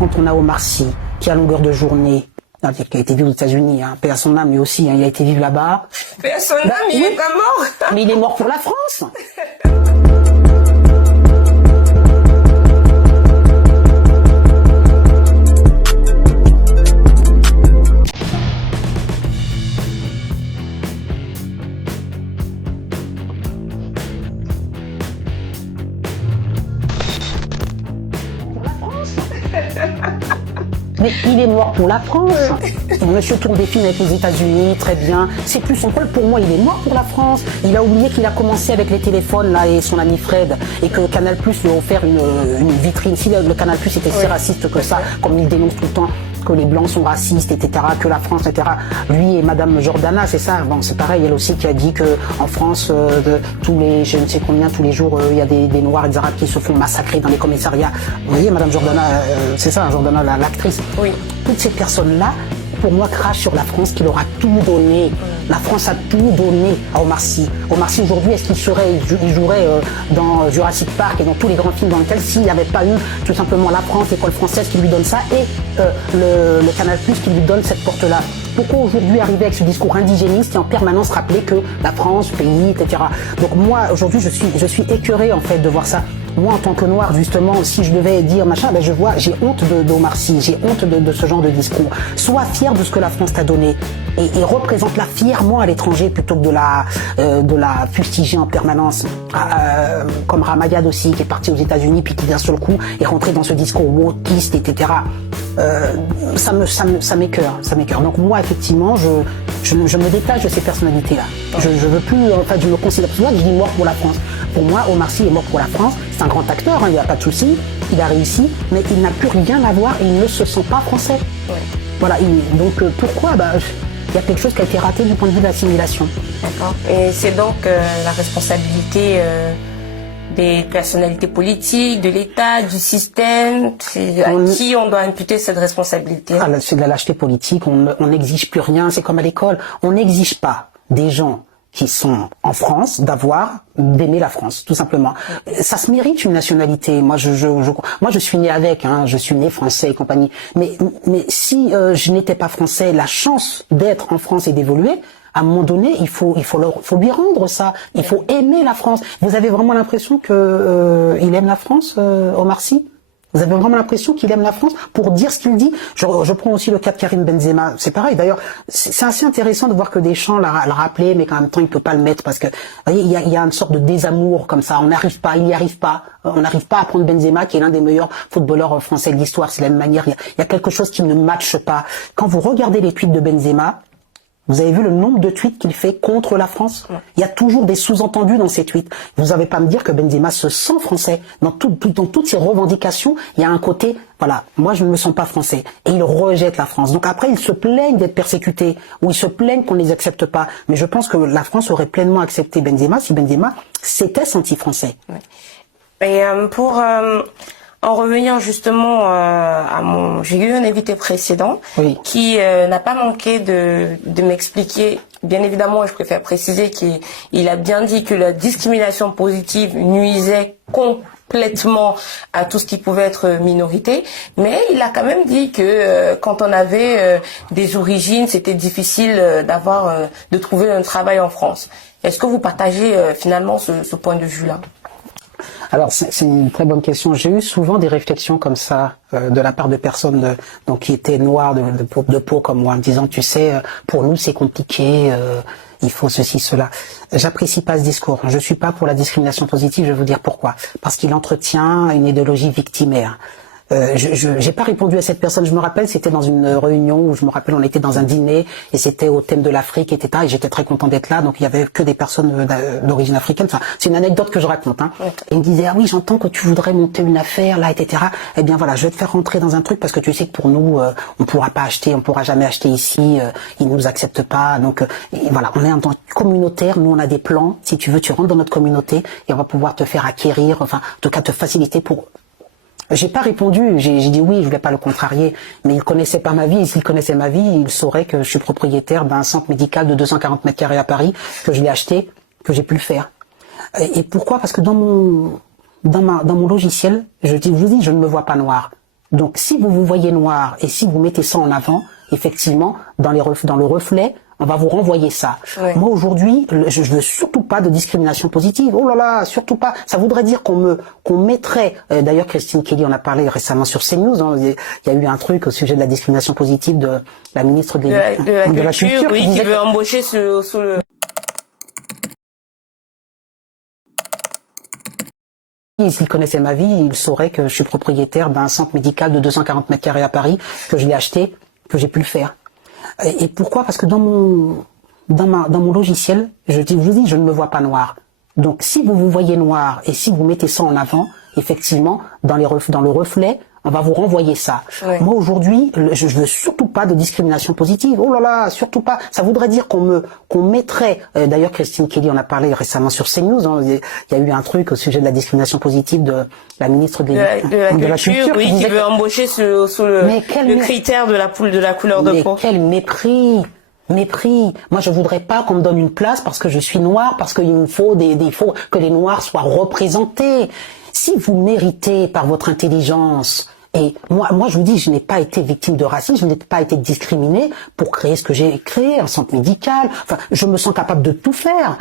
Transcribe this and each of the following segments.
quand on a Omar Sy, qui à longueur de journée, qui a été vu aux États-Unis, hein, paix à son âme, lui aussi, hein, il a été vu là-bas. Paix à son âme, il est pas mort. Mais il est mort pour la France. Mais il est mort pour la France. Monsieur tourne des films avec les États-Unis, très bien. C'est plus son rôle pour moi, il est mort pour la France. Il a oublié qu'il a commencé avec les téléphones là et son ami Fred et que Canal+ lui a offert une vitrine. Si le Canal+ était si raciste que ça, comme il dénonce tout le temps, que les Blancs sont racistes, etc., que la France, etc. Lui et Madame Jordana, c'est ça. Bon, c'est pareil, elle aussi qui a dit que en France, tous les, je ne sais combien, tous les jours, il y a des Noirs et des Arabes qui se font massacrer dans les commissariats. Vous voyez, Madame Jordana, c'est ça, Jordana, l'actrice. Oui. Toutes ces personnes-là, pour moi, crachent sur la France qui leur a tout donné. La France a tout donné à Omar Sy. Omar Sy, aujourd'hui, est-ce qu'il jouerait dans Jurassic Park et dans tous les grands films dans lesquels s'il n'y avait pas eu tout simplement la France, l'école française qui lui donne ça et le Canal+ qui lui donne cette porte-là. Pourquoi aujourd'hui arriver avec ce discours indigéniste et en permanence rappeler que la France, pays, etc. Donc moi, aujourd'hui, je suis écœuré en fait de voir ça. Moi, en tant que noir, justement, si je devais dire machin, ben j'ai honte d'Omar Sy, j'ai honte de ce genre de discours. Sois fier de ce que la France t'a donné et représente-la fièrement à l'étranger plutôt que de la fustiger en permanence. Comme Ramayad aussi, qui est parti aux États-Unis puis qui d'un seul coup est rentré dans ce discours wokiste, etc. Ça m'écœure. Donc moi, effectivement, je me détache de ces personnalités-là. Je veux plus, en fait, je me considère plus loin, je dis mort pour la France. Pour moi, Omar Sy est mort pour la France. C'est un grand acteur, hein, il n'y a pas de souci. Il a réussi, mais il n'a plus rien à voir et il ne se sent pas français. Ouais. Voilà. Donc pourquoi il y a quelque chose qui a été raté du point de vue de l'assimilation. D'accord. Et c'est donc la responsabilité des personnalités politiques, de l'État, du système. À qui on doit imputer cette responsabilité? C'est de la lâcheté politique. On n'exige plus rien. C'est comme à l'école. On n'exige pas des gens qui sont en France d'aimer la France, tout simplement. Ça se mérite une nationalité. Moi, je suis né avec, hein, je suis né français et compagnie. Mais si je n'étais pas français, la chance d'être en France et d'évoluer, à un moment donné, il faut lui rendre ça. Il faut aimer la France. Vous avez vraiment l'impression que il aime la France, Omar Sy? Vous avez vraiment l'impression qu'il aime la France pour dire ce qu'il dit? Je prends aussi le cas de Karim Benzema. C'est pareil. D'ailleurs, c'est assez intéressant de voir que Deschamps l'a rappelé, mais qu'en même temps, il peut pas le mettre parce que, vous voyez, il y a une sorte de désamour comme ça. Il n'y arrive pas. On n'arrive pas à prendre Benzema, qui est l'un des meilleurs footballeurs français de l'histoire. C'est de la même manière. Il y a quelque chose qui ne matche pas. Quand vous regardez les tweets de Benzema, vous avez vu le nombre de tweets qu'il fait contre la France? Il y a toujours des sous-entendus dans ces tweets. Vous n'avez pas à me dire que Benzema se sent français. Dans toutes ses revendications, il y a un côté, voilà, moi je ne me sens pas français. Et il rejette la France. Donc après, ils se plaignent d'être persécutés, ou ils se plaignent qu'on ne les accepte pas. Mais je pense que la France aurait pleinement accepté Benzema si Benzema s'était senti français. Et pour en revenir justement j'ai eu un invité précédent qui n'a pas manqué de m'expliquer. Bien évidemment, je préfère préciser qu'il a bien dit que la discrimination positive nuisait complètement à tout ce qui pouvait être minorité, mais il a quand même dit que quand on avait des origines, c'était difficile de trouver un travail en France. Est-ce que vous partagez finalement ce point de vue-là? Alors c'est une très bonne question. J'ai eu souvent des réflexions comme ça de la part de personnes qui étaient noires de peau comme moi, en me disant tu sais pour nous c'est compliqué, il faut ceci cela. J'apprécie pas ce discours. Je suis pas pour la discrimination positive. Je vais vous dire pourquoi. Parce qu'il entretient une idéologie victimaire. J'ai pas répondu à cette personne. Je me rappelle, c'était dans une réunion où on était dans un dîner et c'était au thème de l'Afrique, etc. Et j'étais très content d'être là. Donc il y avait que des personnes d'origine africaine. Enfin, c'est une anecdote que je raconte. Hein. Et il me disait oui, j'entends que tu voudrais monter une affaire là, etc. Eh bien voilà, je vais te faire rentrer dans un truc parce que tu sais que pour nous, on pourra jamais acheter ici. Ils nous acceptent pas. Donc voilà, on est en tant que communautaire. Nous on a des plans. Si tu veux, tu rentres dans notre communauté et on va pouvoir te faire acquérir. Enfin, en tout cas, te faciliter pour. J'ai pas répondu, j'ai dit oui, je voulais pas le contrarier, mais il connaissait pas ma vie, et s'il connaissait ma vie, il saurait que je suis propriétaire d'un centre médical de 240 mètres carrés à Paris, que je l'ai acheté, que j'ai pu le faire. Et pourquoi? Parce que dans mon logiciel, je vous dis, je ne me vois pas noir. Donc, si vous vous voyez noir et si vous mettez ça en avant, effectivement, dans le reflet, on va vous renvoyer ça. Ouais. Moi, aujourd'hui, je veux surtout pas de discrimination positive. Oh là là, surtout pas. Ça voudrait dire qu'on mettrait, d'ailleurs, Christine Kelly en a parlé récemment sur CNews, hein, il y a eu un truc au sujet de la discrimination positive de la ministre de la Culture. Oui, qui veut embaucher sous le... S'il connaissait ma vie, il saurait que je suis propriétaire d'un centre médical de 240 mètres carrés à Paris, que je l'ai acheté, que j'ai pu le faire. Et pourquoi? Parce que dans mon logiciel, je vous dis, je ne me vois pas noir. Donc, si vous vous voyez noir et si vous mettez ça en avant, effectivement, dans le reflet, on va vous renvoyer ça. Ouais. Moi, aujourd'hui, je veux surtout pas de discrimination positive. Oh là là, surtout pas. Ça voudrait dire qu'on mettrait, d'ailleurs, Christine Kelly en a parlé récemment sur CNews, hein, il y a eu un truc au sujet de la discrimination positive de la ministre de la Culture. Oui, qui veut embaucher sous le critère de la couleur de peau. Mais quel mépris! Mépris. Moi, je voudrais pas qu'on me donne une place parce que je suis noire, parce qu'il me faut faut que les noirs soient représentés. Si vous méritez par votre intelligence, et moi je vous dis, je n'ai pas été victime de racisme, je n'ai pas été discriminée pour créer ce que j'ai créé, un centre médical. Enfin, je me sens capable de tout faire.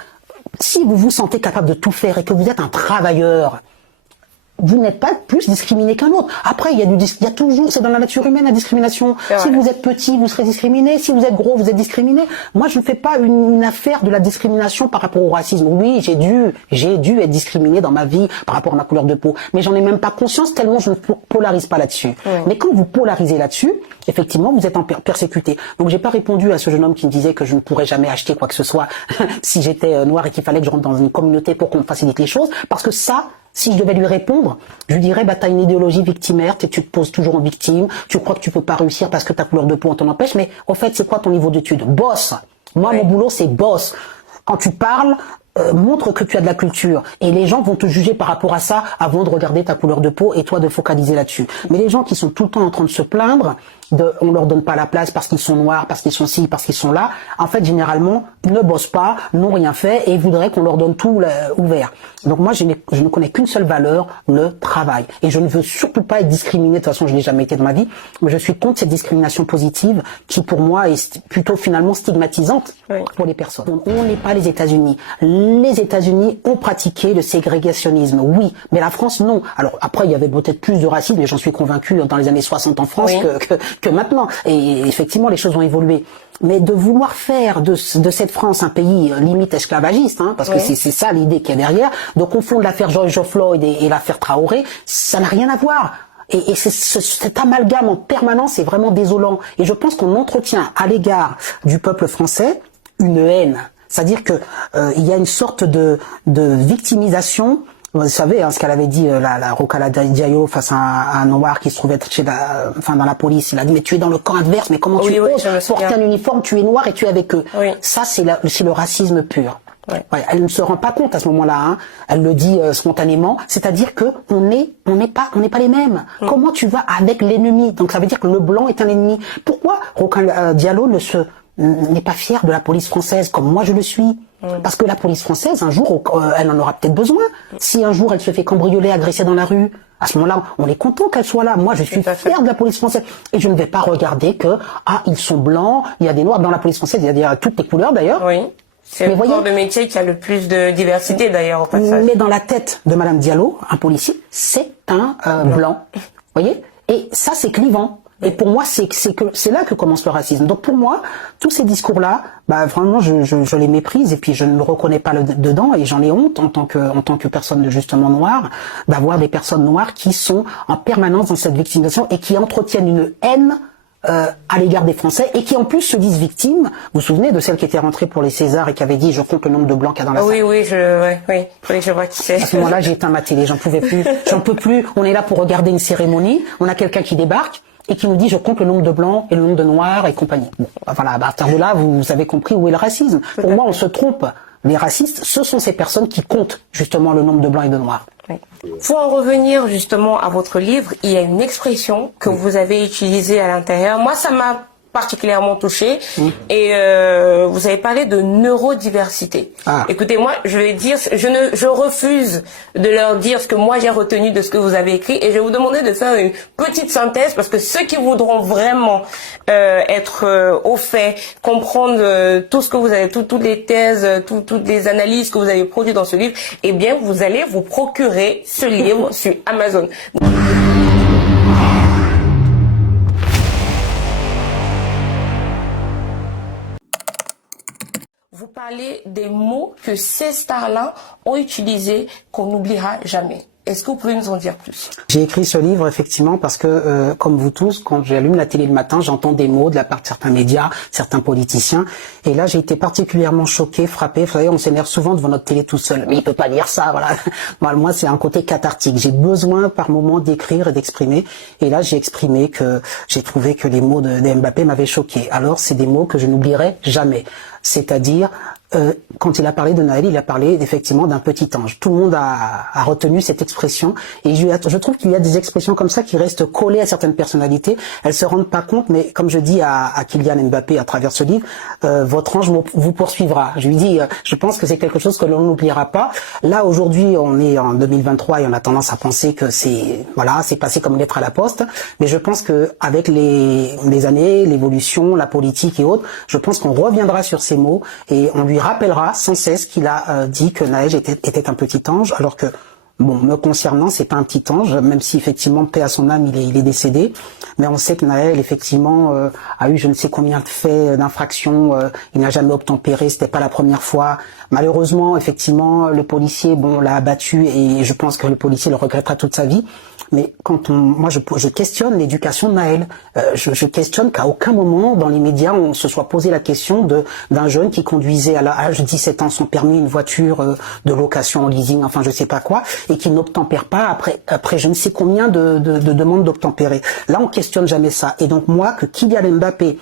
Si vous vous sentez capable de tout faire et que vous êtes un travailleur, vous n'êtes pas plus discriminé qu'un autre. Après, il y a toujours, c'est dans la nature humaine, la discrimination. Si vous êtes petit, vous serez discriminé. Si vous êtes gros, vous êtes discriminé. Moi, je ne fais pas une affaire de la discrimination par rapport au racisme. Oui, j'ai dû être discriminé dans ma vie par rapport à ma couleur de peau. Mais j'en ai même pas conscience tellement je ne polarise pas là-dessus. Mais quand vous polarisez là-dessus, effectivement, vous êtes persécuté. Donc, j'ai pas répondu à ce jeune homme qui me disait que je ne pourrais jamais acheter quoi que ce soit si j'étais noir et qu'il fallait que je rentre dans une communauté pour qu'on me facilite les choses. Parce que ça, si je devais lui répondre, je lui dirais, t'as une idéologie victimaire, tu te poses toujours en victime, tu crois que tu peux pas réussir parce que ta couleur de peau, on t'en empêche, mais au fait, c'est quoi ton niveau d'études? Boss. Moi, mon boulot, c'est boss. Quand tu parles, montre que tu as de la culture. Et les gens vont te juger par rapport à ça avant de regarder ta couleur de peau et toi de focaliser là-dessus. Mais les gens qui sont tout le temps en train de se plaindre, on leur donne pas la place parce qu'ils sont noirs, parce qu'ils sont ci, parce qu'ils sont là, en fait, généralement, ils ne bossent pas, n'ont rien fait et voudraient qu'on leur donne tout ouvert. Donc moi, je ne connais qu'une seule valeur, le travail. Et je ne veux surtout pas être discriminé, de toute façon, je l'ai jamais été dans ma vie, mais je suis contre cette discrimination positive qui, pour moi, est plutôt finalement stigmatisante pour les personnes. Donc, on n'est pas les États-Unis. Les États-Unis ont pratiqué le ségrégationnisme, oui, mais la France, non. Alors après, il y avait peut-être plus de racisme, et j'en suis convaincu dans les années 60 en France que maintenant. Et effectivement, les choses ont évolué. Mais de vouloir faire de cette France un pays limite esclavagiste, hein, parce que c'est ça l'idée qu'il y a derrière, de confondre l'affaire George Floyd et l'affaire Traoré, ça n'a rien à voir. Et cet amalgame en permanence est vraiment désolant. Et je pense qu'on entretient à l'égard du peuple français une haine. C'est-à-dire que il y a une sorte de victimisation. Vous savez ce qu'elle avait dit, la Rokala Diallo face à un noir qui se trouvait dans la police. Il a dit, mais tu es dans le camp adverse, mais comment tu oses porter un uniforme, tu es noir et tu es avec eux. Ça, c'est le racisme pur. Elle ne se rend pas compte à ce moment-là, hein. Elle le dit spontanément, c'est-à-dire que on n'est pas les mêmes. Comment tu vas avec l'ennemi? Donc ça veut dire que le blanc est un ennemi. Pourquoi Rokala Diallo n'est pas fière de la police française comme moi je le suis? Parce que la police française, un jour, elle en aura peut-être besoin. Si un jour elle se fait cambrioler, agresser dans la rue, à ce moment-là, on est content qu'elle soit là. Moi, je suis fière de la police française. Et je ne vais pas regarder que, ils sont blancs, il y a des noirs dans la police française, il y a toutes les couleurs d'ailleurs. Oui. C'est le corps de métier qui a le plus de diversité d'ailleurs au passage. Mais dans la tête de Madame Diallo, un policier, c'est un blanc. Voyez? Et ça, c'est clivant. Et pour moi, c'est là que commence le racisme. Donc pour moi, tous ces discours-là, vraiment, je les méprise et puis je ne me reconnais pas dedans et j'en ai honte en tant que personne justement noire, d'avoir des personnes noires qui sont en permanence dans cette victimisation et qui entretiennent une haine à l'égard des Français et qui en plus se disent victimes. Vous vous souvenez de celle qui était rentrée pour les Césars et qui avait dit je compte le nombre de blancs qu'il y a dans la salle. Oui, je vois qui c'est. À ce moment-là, j'ai éteint ma télé, j'en pouvais plus, j'en peux plus. On est là pour regarder une cérémonie, on a quelqu'un qui débarque et qui nous dit je compte le nombre de blancs et le nombre de noirs et compagnie. Bon, voilà, à partir de là, vous avez compris où est le racisme. Pour moi, on se trompe. Les racistes, ce sont ces personnes qui comptent justement le nombre de blancs et de noirs. Pour en revenir justement à votre livre, il y a une expression que vous avez utilisée à l'intérieur. Moi, ça m'a particulièrement touchée. Et vous avez parlé de neurodiversité. Écoutez, moi, je vais dire, je refuse de leur dire ce que moi j'ai retenu de ce que vous avez écrit, et je vais vous demander de faire une petite synthèse, parce que ceux qui voudront vraiment être au fait, comprendre tout ce que vous avez, toutes les thèses, toutes les analyses que vous avez produites dans ce livre, eh bien, vous allez vous procurer ce livre sur Amazon. Vous parlez des mots que ces stars-là ont utilisés qu'on n'oubliera jamais. Est-ce que vous pouvez nous en dire plus? J'ai écrit ce livre effectivement parce que, comme vous tous, quand j'allume la télé le matin, j'entends des mots de la part de certains médias, certains politiciens. Et là, j'ai été particulièrement choquée, frappée. Vous savez, on s'énerve souvent devant notre télé tout seul. Mais il peut pas dire ça, voilà. Moi, c'est un côté cathartique. J'ai besoin par moment d'écrire et d'exprimer. Et là, j'ai exprimé que j'ai trouvé que les mots de Mbappé m'avaient choquée. Alors, c'est des mots que je n'oublierai jamais. C'est-à-dire, quand il a parlé de Naël, il a parlé effectivement d'un petit ange. Tout le monde a retenu cette expression, et je trouve qu'il y a des expressions comme ça qui restent collées à certaines personnalités. Elles se rendent pas compte, mais comme je dis à Kylian Mbappé à travers ce livre, votre ange vous poursuivra. Je lui dis, je pense que c'est quelque chose que l'on n'oubliera pas. Là, aujourd'hui, on est en 2023 et on a tendance à penser que c'est passé comme lettre à la poste. Mais je pense que avec les années, l'évolution, la politique et autres, je pense qu'on reviendra sur ces mots et on lui rappellera sans cesse qu'il a dit que Naël était un petit ange, alors que, bon, me concernant, c'est pas un petit ange, même si effectivement, paix à son âme, il est décédé. Mais on sait que Naël, effectivement, a eu je ne sais combien de faits d'infraction. Il n'a jamais obtempéré, c'était pas la première fois. Malheureusement, effectivement, le policier, bon, l'a abattu, et je pense que le policier le regrettera toute sa vie. Mais moi, je questionne l'éducation de Naël. Je questionne qu'à aucun moment, dans les médias, on se soit posé la question d'un jeune qui conduisait à l'âge de 17 ans son permis, une voiture de location en leasing, enfin, je sais pas quoi, et qui n'obtempère pas après je ne sais combien de demandes d'obtempérer. Là, on questionne jamais ça. Et donc, moi, que Kylian Mbappé,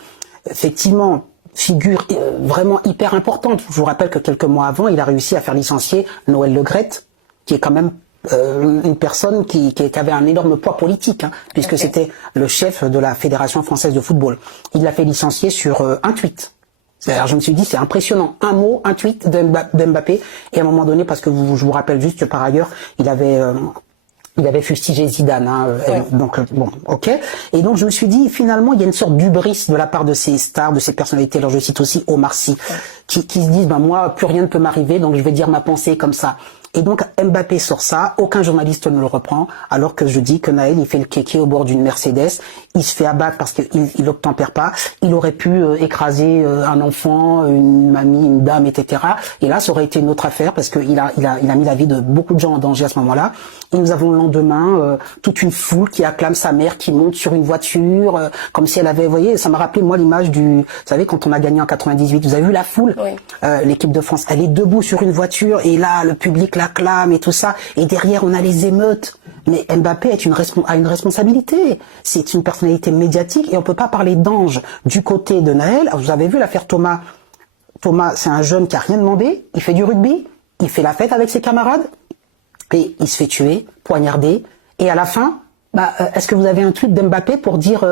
effectivement, figure vraiment hyper importante. Je vous rappelle que quelques mois avant, il a réussi à faire licencier Noël Le Graët, qui est quand même une personne qui avait un énorme poids politique, puisque c'était le chef de la Fédération française de football. Il l'a fait licencier sur un tweet. Alors je me suis dit, c'est impressionnant. Un mot, un tweet d'Mbappé. Et à un moment donné, parce que je vous rappelle juste que par ailleurs, il avait fustigé Zidane, donc bon, ok. Et donc je me suis dit, finalement, il y a une sorte d'hubris de la part de ces stars, de ces personnalités. Alors je cite aussi Omar Sy, qui se disent, moi, plus rien ne peut m'arriver, donc je vais dire ma pensée comme ça. Et donc Mbappé sort ça, aucun journaliste ne le reprend, alors que je dis que Naël, il fait le kéké au bord d'une Mercedes, il se fait abattre parce qu'il obtempère pas, il aurait pu écraser un enfant, une mamie, une dame, etc. Et là, ça aurait été une autre affaire, parce qu'il a mis la vie de beaucoup de gens en danger à ce moment-là. Et nous avons le lendemain toute une foule qui acclame sa mère, qui monte sur une voiture, comme si elle avait, vous voyez, ça m'a rappelé moi l'image vous savez, quand on a gagné en 98, vous avez vu la foule, l'équipe de France, elle est debout sur une voiture, et là, le public l'acclame et tout ça, et derrière on a les émeutes. Mais Mbappé a une responsabilité. C'est une personnalité médiatique, et on peut pas parler d'ange du côté de Naël. Vous avez vu l'affaire Thomas. Thomas, c'est un jeune qui a rien demandé, il fait du rugby, il fait la fête avec ses camarades, et il se fait tuer, poignarder, et à la fin, est-ce que vous avez un tweet d'Mbappé pour dire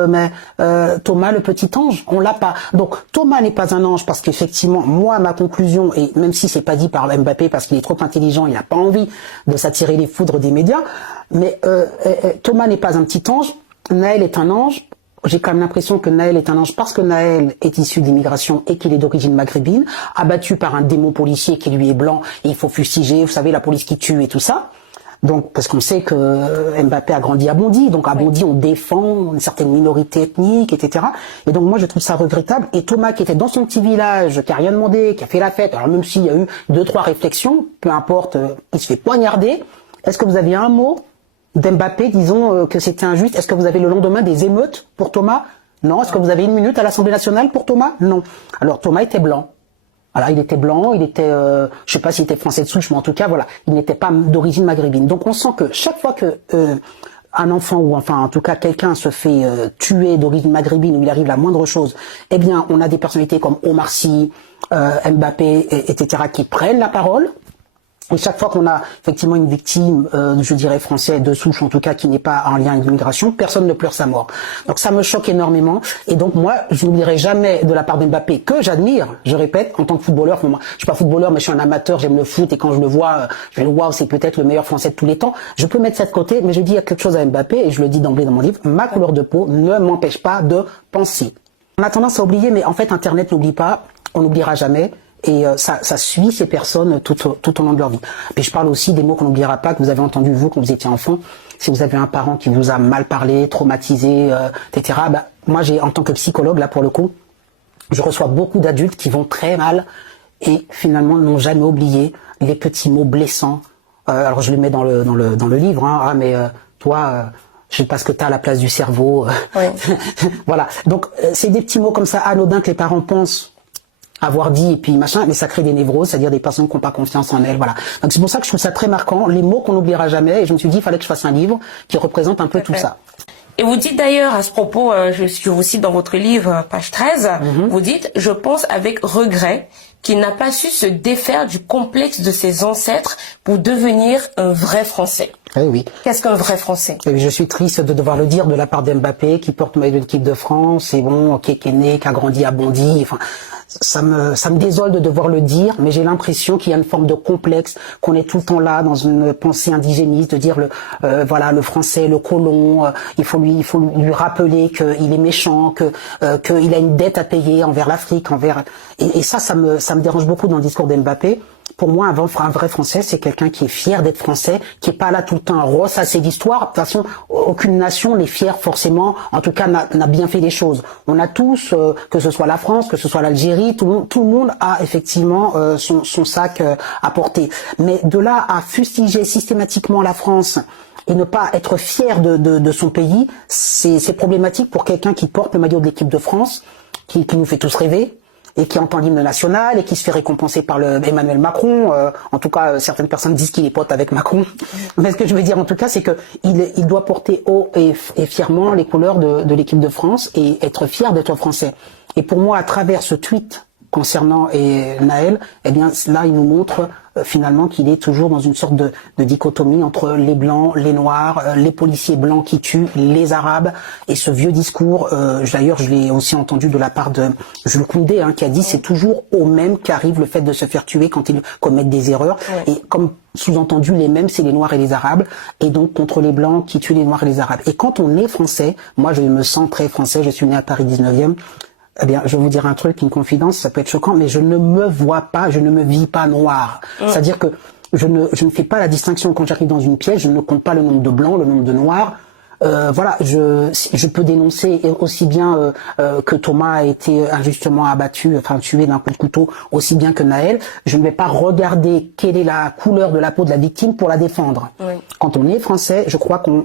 Thomas le petit ange? On l'a pas. Donc Thomas n'est pas un ange, parce qu'effectivement, moi, ma conclusion, et même si c'est pas dit par Mbappé parce qu'il est trop intelligent, il n'a pas envie de s'attirer les foudres des médias, mais Thomas n'est pas un petit ange, Naël est un ange. J'ai quand même l'impression que Naël est un ange parce que Naël est issu d'immigration et qu'il est d'origine maghrébine, abattu par un démon policier qui lui est blanc, et il faut fustiger, vous savez, la police qui tue et tout ça. Donc, parce qu'on sait que Mbappé a grandi à Bondy, donc à Bondy on défend une certaine minorité ethnique, etc. Et donc moi je trouve ça regrettable. Et Thomas, qui était dans son petit village, qui a rien demandé, qui a fait la fête, alors même s'il y a eu 2-3 réflexions, peu importe, il se fait poignarder. Est-ce que vous aviez un mot d'Mbappé, disons que c'était injuste? Est-ce que vous avez le lendemain des émeutes pour Thomas? Non. Est-ce que vous avez une minute à l'Assemblée nationale pour Thomas? Non. Alors Thomas était blanc. Voilà, il était blanc, il était, je sais pas s'il était français de souche, mais en tout cas, voilà, il n'était pas d'origine maghrébine. Donc on sent que chaque fois que un enfant, ou enfin en tout cas quelqu'un se fait tuer d'origine maghrébine, où il arrive la moindre chose, eh bien on a des personnalités comme Omar Sy, Mbappé, etc. qui prennent la parole Et chaque fois qu'on a effectivement une victime, je dirais français de souche en tout cas, qui n'est pas en lien avec l'immigration, personne ne pleure sa mort. Donc ça me choque énormément. Et donc moi, je n'oublierai jamais de la part d'Mbappé, que j'admire, je répète, en tant que footballeur. Moi, je suis pas footballeur, mais je suis un amateur, j'aime le foot, et quand je le vois, je le vois, c'est peut-être le meilleur français de tous les temps. Je peux mettre ça de côté, mais je dis il y a quelque chose à Mbappé, et je le dis d'emblée dans mon livre, ma couleur de peau ne m'empêche pas de penser. On a tendance à oublier, mais en fait, Internet n'oublie pas, on n'oubliera jamais. Et ça suit ces personnes tout au long de leur vie. Puis je parle aussi des mots qu'on n'oubliera pas, que vous avez entendu vous quand vous étiez enfant. Si vous avez un parent qui vous a mal parlé, traumatisé, etc. Moi, en tant que psychologue, là pour le coup, je reçois beaucoup d'adultes qui vont très mal et finalement n'ont jamais oublié les petits mots blessants. Alors je les mets dans le livre, hein, mais toi. Je sais pas ce que tu as à la place du cerveau. Oui. Voilà. Donc c'est des petits mots comme ça anodins que les parents pensent avoir dit et puis machin, mais ça crée des névroses, c'est-à-dire des personnes qui n'ont pas confiance en elles, voilà. Donc c'est pour ça que je trouve ça très marquant, les mots qu'on n'oubliera jamais, et je me suis dit il fallait que je fasse un livre qui représente un peu tout ça. Et vous dites d'ailleurs à ce propos, je vous cite dans votre livre, page 13, vous dites « Je pense avec regret qu'il n'a pas su se défaire du complexe de ses ancêtres pour devenir un vrai Français. » Eh oui. Qu'est-ce qu'un vrai Français? Et je suis triste de devoir le dire de la part d'Mbappé, qui porte le maillot de l'équipe de France, et bon, qui est né, qui a grandi à Bondy, enfin... Ça me désole de devoir le dire, mais j'ai l'impression qu'il y a une forme de complexe, qu'on est tout le temps là dans une pensée indigéniste, de dire voilà, le français, le colon, il faut lui rappeler qu'il est méchant, qu'il a une dette à payer envers l'Afrique, et ça me dérange beaucoup dans le discours d'Mbappé. Pour moi, un vrai Français, c'est quelqu'un qui est fier d'être Français, qui est pas là tout le temps à ressasser l'histoire. De toute façon, aucune nation n'est fière forcément, en tout cas n'a bien fait les choses. On a tous, que ce soit la France, que ce soit l'Algérie, tout le monde a effectivement son sac à porter. Mais de là à fustiger systématiquement la France et ne pas être fier de son pays, c'est problématique pour quelqu'un qui porte le maillot de l'équipe de France, qui nous fait tous rêver, et qui entend l'hymne national et qui se fait récompenser par Emmanuel Macron. En tout cas, certaines personnes disent qu'il est pote avec Macron. Mais ce que je veux dire en tout cas, c'est que il doit porter haut et fièrement les couleurs de l'équipe de France et être fier d'être français. Et pour moi, à travers ce tweet concernant Naël, eh bien là, il nous montre finalement qu'il est toujours dans une sorte de dichotomie entre les blancs, les noirs, les policiers blancs qui tuent, les arabes, et ce vieux discours, d'ailleurs je l'ai aussi entendu de la part de Jules Koundé, qui a dit c'est toujours aux mêmes qu'arrive le fait de se faire tuer quand ils commettent des erreurs, et comme sous-entendu les mêmes c'est les noirs et les arabes, et donc contre les blancs qui tuent les noirs et les arabes. Et quand on est français, moi je me sens très français, je suis né à Paris 19e, eh bien, je vais vous dire un truc, une confidence, ça peut être choquant, mais je ne me vois pas, je ne me vis pas noir. C'est-à-dire que je ne fais pas la distinction quand j'arrive dans une pièce, je ne compte pas le nombre de blancs, le nombre de noirs. Voilà, je peux dénoncer aussi bien que Thomas a été injustement abattu, enfin tué d'un coup de couteau, aussi bien que Naël. Je ne vais pas regarder quelle est la couleur de la peau de la victime pour la défendre. Oui. Quand on est français, je crois qu'on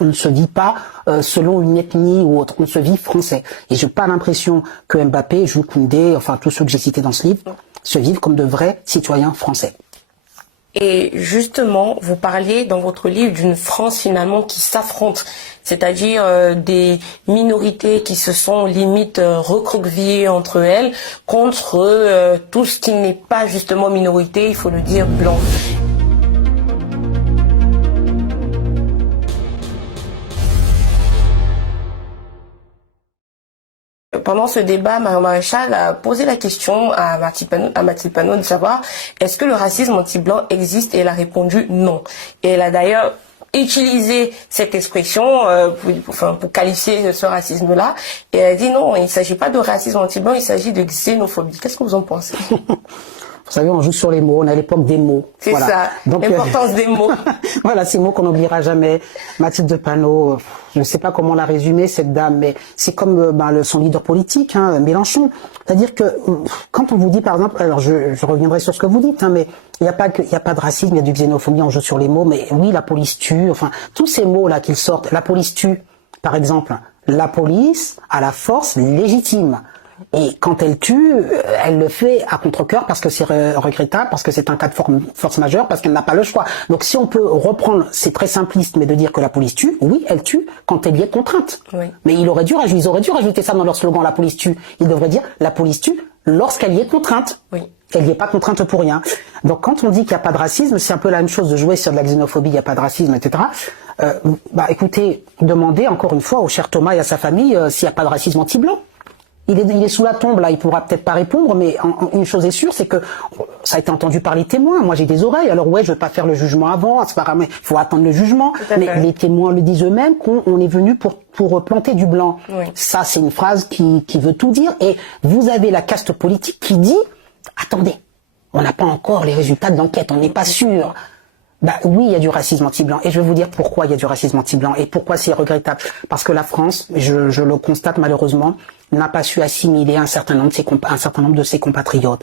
ne se vit pas selon une ethnie ou autre, on se vit français. Et j'ai pas l'impression que Mbappé, Jules Koundé, enfin tous ceux que j'ai cités dans ce livre, se vivent comme de vrais citoyens français. Et justement, vous parliez dans votre livre d'une France finalement qui s'affronte, c'est-à-dire des minorités qui se sont limite recroquevillées entre elles contre tout ce qui n'est pas justement minorité, il faut le dire, blanc. Pendant ce débat, Marion Maréchal a posé la question à Mathilde Panot de savoir est-ce que le racisme anti-blanc existe, et elle a répondu non. Et elle a d'ailleurs utilisé cette expression pour qualifier ce racisme-là, et elle a dit non, il ne s'agit pas de racisme anti-blanc, il s'agit de xénophobie. Qu'est-ce que vous en pensez? Vous savez, on joue sur les mots, on est à l'époque des mots. C'est voilà. Ça, l'importance des mots. Voilà, ces mots qu'on n'oubliera jamais. Mathilde Panot, je ne sais pas comment la résumer, cette dame, mais c'est comme son leader politique, Mélenchon. C'est-à-dire que quand on vous dit, par exemple, alors je reviendrai sur ce que vous dites, mais il n'y a pas de racisme, il y a du xénophobie, on joue sur les mots, mais oui, la police tue, enfin, tous ces mots-là qu'ils sortent, la police tue, par exemple, la police a la force légitime. Et quand elle tue, elle le fait à contre-cœur parce que c'est regrettable, parce que c'est un cas de force majeure, parce qu'elle n'a pas le choix. Donc si on peut reprendre, c'est très simpliste, mais de dire que la police tue, oui, elle tue quand elle y est contrainte. Oui. Mais ils auraient dû rajouter ça dans leur slogan, la police tue. Ils devraient dire la police tue lorsqu'elle y est contrainte. Oui. Elle n'y est pas contrainte pour rien. Donc quand on dit qu'il n'y a pas de racisme, c'est un peu la même chose de jouer sur de la xénophobie, il n'y a pas de racisme, etc. Écoutez, demandez encore une fois au cher Thomas et à sa famille s'il n'y a pas de racisme anti-blanc. Il est sous la tombe, là, il pourra peut-être pas répondre, mais une chose est sûre, c'est que ça a été entendu par les témoins. Moi, j'ai des oreilles, alors ouais, je veux pas faire le jugement avant, c'est pas grave, mais il faut attendre le jugement. Mais les témoins le disent eux-mêmes qu'on est venu pour planter du blanc. Oui. Ça, c'est une phrase qui veut tout dire. Et vous avez la caste politique qui dit, attendez, on n'a pas encore les résultats de l'enquête, on n'est pas sûr. Oui, il y a du racisme anti-blanc. Et je vais vous dire pourquoi il y a du racisme anti-blanc et pourquoi c'est regrettable. Parce que la France, je le constate malheureusement, n'a pas su assimiler un certain nombre de ses compatriotes.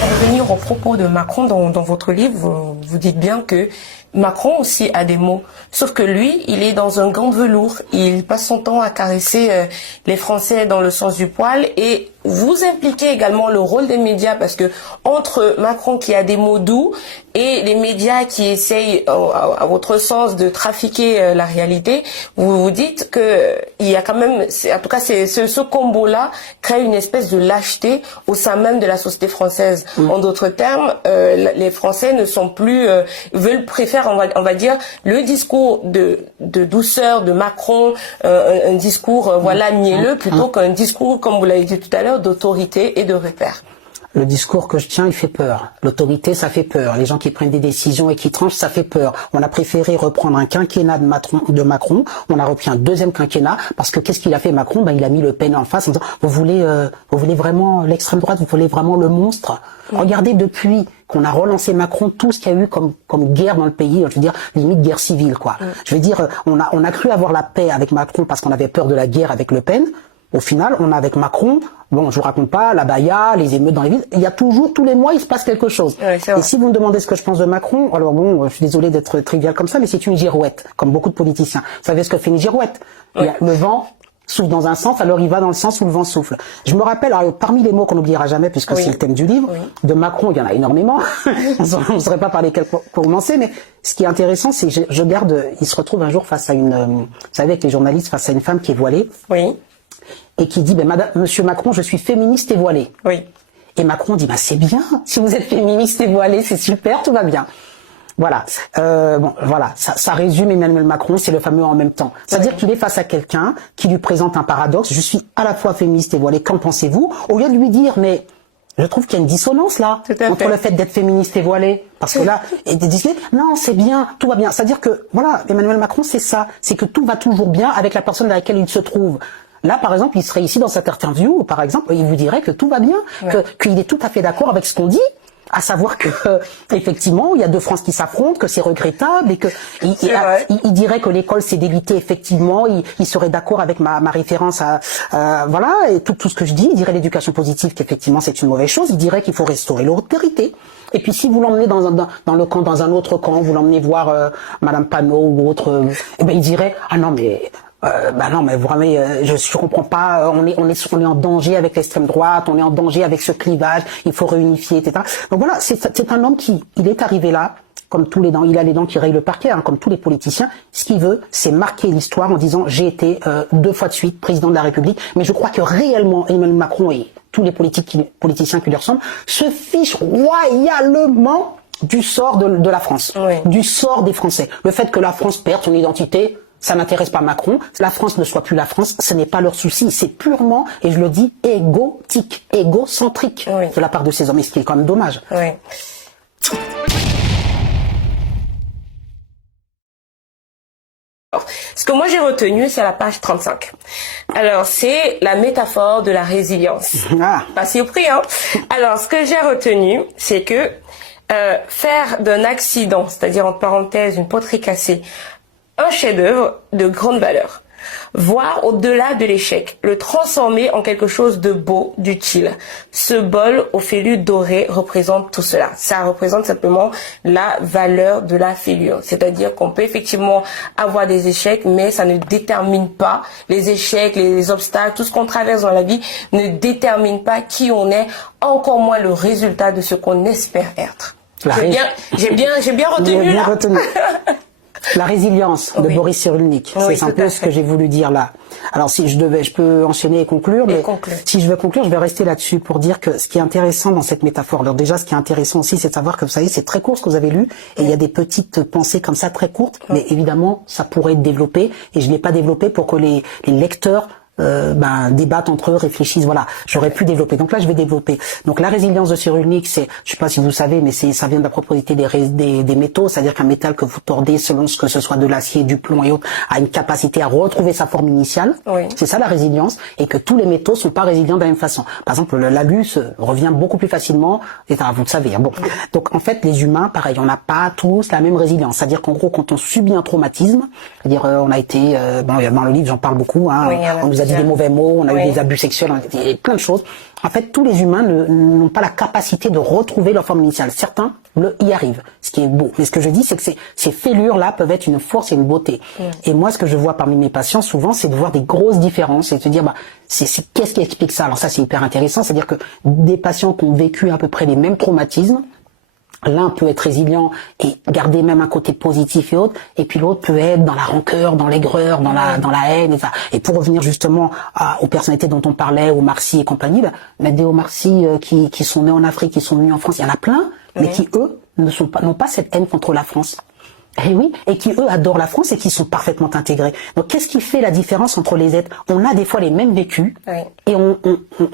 Pour revenir au propos de Macron dans votre livre, vous dites bien que Macron aussi a des mots, sauf que lui, il est dans un gant de velours. Il passe son temps à caresser les Français dans le sens du poil. Et vous impliquez également le rôle des médias, parce que entre Macron qui a des mots doux et les médias qui essayent, à votre sens, de trafiquer la réalité, vous vous dites que il y a quand même, en tout cas, ce combo-là crée une espèce de lâcheté au sein même de la société française. En d'autres termes, les Français ne sont plus, préfèrent, on va dire, le discours de douceur de Macron, un discours mielleux, plutôt qu'un discours, comme vous l'avez dit tout à l'heure, d'autorité et de repère. Le discours que je tiens, il fait peur. L'autorité, ça fait peur. Les gens qui prennent des décisions et qui tranchent, ça fait peur. On a préféré reprendre un quinquennat de Macron. On a repris un deuxième quinquennat parce que qu'est-ce qu'il a fait Macron? Il a mis Le Pen en face en disant vous voulez vraiment l'extrême droite, vous voulez vraiment le monstre. Regardez depuis qu'on a relancé Macron, tout ce qu'il y a eu comme guerre dans le pays, je veux dire limite guerre civile quoi. Je veux dire on a cru avoir la paix avec Macron parce qu'on avait peur de la guerre avec Le Pen. Au final, on a avec Macron, bon, je vous raconte pas, la baya, les émeutes dans les villes, il y a toujours, tous les mois, il se passe quelque chose. Ouais, et si vous me demandez ce que je pense de Macron, alors bon, je suis désolé d'être trivial comme ça, mais c'est une girouette, comme beaucoup de politiciens. Vous savez ce que fait une girouette? Oui. Le vent souffle dans un sens, alors il va dans le sens où le vent souffle. Je me rappelle, alors, parmi les mots qu'on n'oubliera jamais, puisque c'est le thème du livre, de Macron, il y en a énormément. On ne saurait pas parler pour commencer, mais ce qui est intéressant, c'est que je garde, il se retrouve un jour face à vous savez, avec les journalistes, face à une femme qui est voilée. Oui. Et qui dit, Monsieur Macron, je suis féministe et voilée. Oui. Et Macron dit, c'est bien, si vous êtes féministe et voilée, c'est super, tout va bien. Voilà. Ça résume Emmanuel Macron, c'est le fameux en même temps. C'est-à-dire qu'il est face à quelqu'un qui lui présente un paradoxe, je suis à la fois féministe et voilée, qu'en pensez-vous? Au lieu de lui dire, mais je trouve qu'il y a une dissonance là, entre le fait d'être féministe et voilée. Parce que là, et des disent, non, c'est bien, tout va bien. C'est-à-dire que, voilà, Emmanuel Macron, c'est ça, c'est que tout va toujours bien avec la personne avec laquelle il se trouve. Là, par exemple, il serait ici dans cette interview, par exemple, il vous dirait que tout va bien, qu'il est tout à fait d'accord avec ce qu'on dit, à savoir que effectivement, il y a deux France qui s'affrontent, que c'est regrettable et que il dirait que l'école c'est délité, effectivement, il serait d'accord avec ma référence à voilà, et tout ce que je dis, il dirait l'éducation positive qu'effectivement c'est une mauvaise chose, il dirait qu'il faut restaurer l'austérité. Et puis si vous l'emmenez dans le camp, dans un autre camp, vous l'emmenez voir Madame Panot ou autre, il dirait ah non mais non mais vraiment je comprends pas, on est en danger avec l'extrême droite, on est en danger avec ce clivage, il faut réunifier, etc. Donc voilà, c'est un homme il est arrivé là, comme tous les dents, il a les dents qui rayent le parquet, comme tous les politiciens. Ce qu'il veut, c'est marquer l'histoire en disant j'ai été 2 fois de suite président de la République, mais je crois que réellement Emmanuel Macron et tous les politiciens qui lui ressemblent se fichent royalement du sort de la France, du sort des Français. Le fait que la France perde son identité, ça n'intéresse pas Macron. La France ne soit plus la France, ce n'est pas leur souci. C'est purement, et je le dis, égotique, égocentrique de la part de ces hommes, et ce qui est quand même dommage. Oui. Ce que moi j'ai retenu, c'est à la page 35. Alors, c'est la métaphore de la résilience. Pas surpris, hein? Alors, ce que j'ai retenu, c'est que faire d'un accident, c'est-à-dire entre parenthèses une poterie cassée, un chef-d'œuvre de grande valeur. Voir au-delà de l'échec, le transformer en quelque chose de beau, d'utile. Ce bol aux fêlures dorées représente tout cela. Ça représente simplement la valeur de la fêlure. C'est-à-dire qu'on peut effectivement avoir des échecs, mais ça ne détermine pas les échecs, les obstacles, tout ce qu'on traverse dans la vie ne détermine pas qui on est, encore moins le résultat de ce qu'on espère être. J'ai bien retenu là. La résilience de Boris Cyrulnik, c'est un peu ce que j'ai voulu dire là. Alors si je peux enchaîner et conclure, mais si je veux conclure, je vais rester là-dessus pour dire que ce qui est intéressant dans cette métaphore, alors déjà ce qui est intéressant aussi, c'est de savoir que vous savez, c'est très court ce que vous avez lu, et il y a des petites pensées comme ça très courtes, mais évidemment ça pourrait être développé, et je l'ai pas développé pour que les lecteurs débattent entre eux, réfléchissent, voilà. J'aurais pu développer. Donc là, je vais développer. Donc la résilience de Cyrulnik, c'est, je sais pas si vous savez, mais ça vient de la propriété des métaux, c'est-à-dire qu'un métal que vous tordez selon ce que ce soit de l'acier, du plomb et autres, a une capacité à retrouver sa forme initiale. Oui. C'est ça la résilience, et que tous les métaux sont pas résilients de la même façon. Par exemple, l'alu revient beaucoup plus facilement, et vous le savez. Hein, bon. Donc en fait, les humains, pareil, on n'a pas tous la même résilience. C'est-à-dire qu'en gros, quand on subit un traumatisme, c'est-à-dire on a été, dans le livre, j'en parle beaucoup, hein, on nous a dit des mauvais mots, on a eu des abus sexuels, on a eu plein de choses. En fait, tous les humains n'ont pas la capacité de retrouver leur forme initiale. Certains y arrivent, ce qui est beau. Mais ce que je dis, c'est que ces fêlures-là peuvent être une force et une beauté. Et moi, ce que je vois parmi mes patients, souvent, c'est de voir des grosses différences et de se dire, qu'est-ce qui explique ça? Alors ça, c'est hyper intéressant. C'est-à-dire que des patients qui ont vécu à peu près les mêmes traumatismes, l'un peut être résilient et garder même un côté positif et autres, et puis l'autre peut être dans la rancœur, dans l'aigreur, dans la haine, et ça. Et pour revenir justement aux personnalités dont on parlait, Omar Sy et compagnie, des Omar Sy qui sont nés en Afrique, qui sont venus en France, il y en a plein, mais qui eux n'ont pas cette haine contre la France. Et oui, et qui eux adorent la France et qui sont parfaitement intégrés. Donc qu'est-ce qui fait la différence entre les êtres? On a des fois les mêmes vécus et on